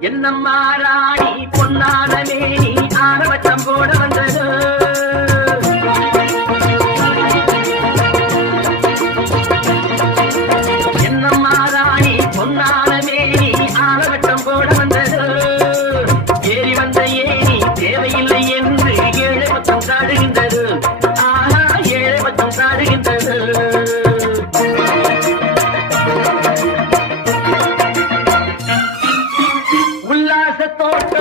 என்னம்மா ராணி பொன்னானமே நீ ஆரவட்டம் போட வந்தது. என்னம்மா ராணி பொன்னானமே நீ ஆரவட்டம் போட வந்தது. ஏறி வந்த ஏனி தேவையில்லை என்று ஏழை பக்கம் சாடுகின்றது. ஆஹா, ஏழை பக்கம் சாடுகின்றது. உல்லாசத்தோட்ட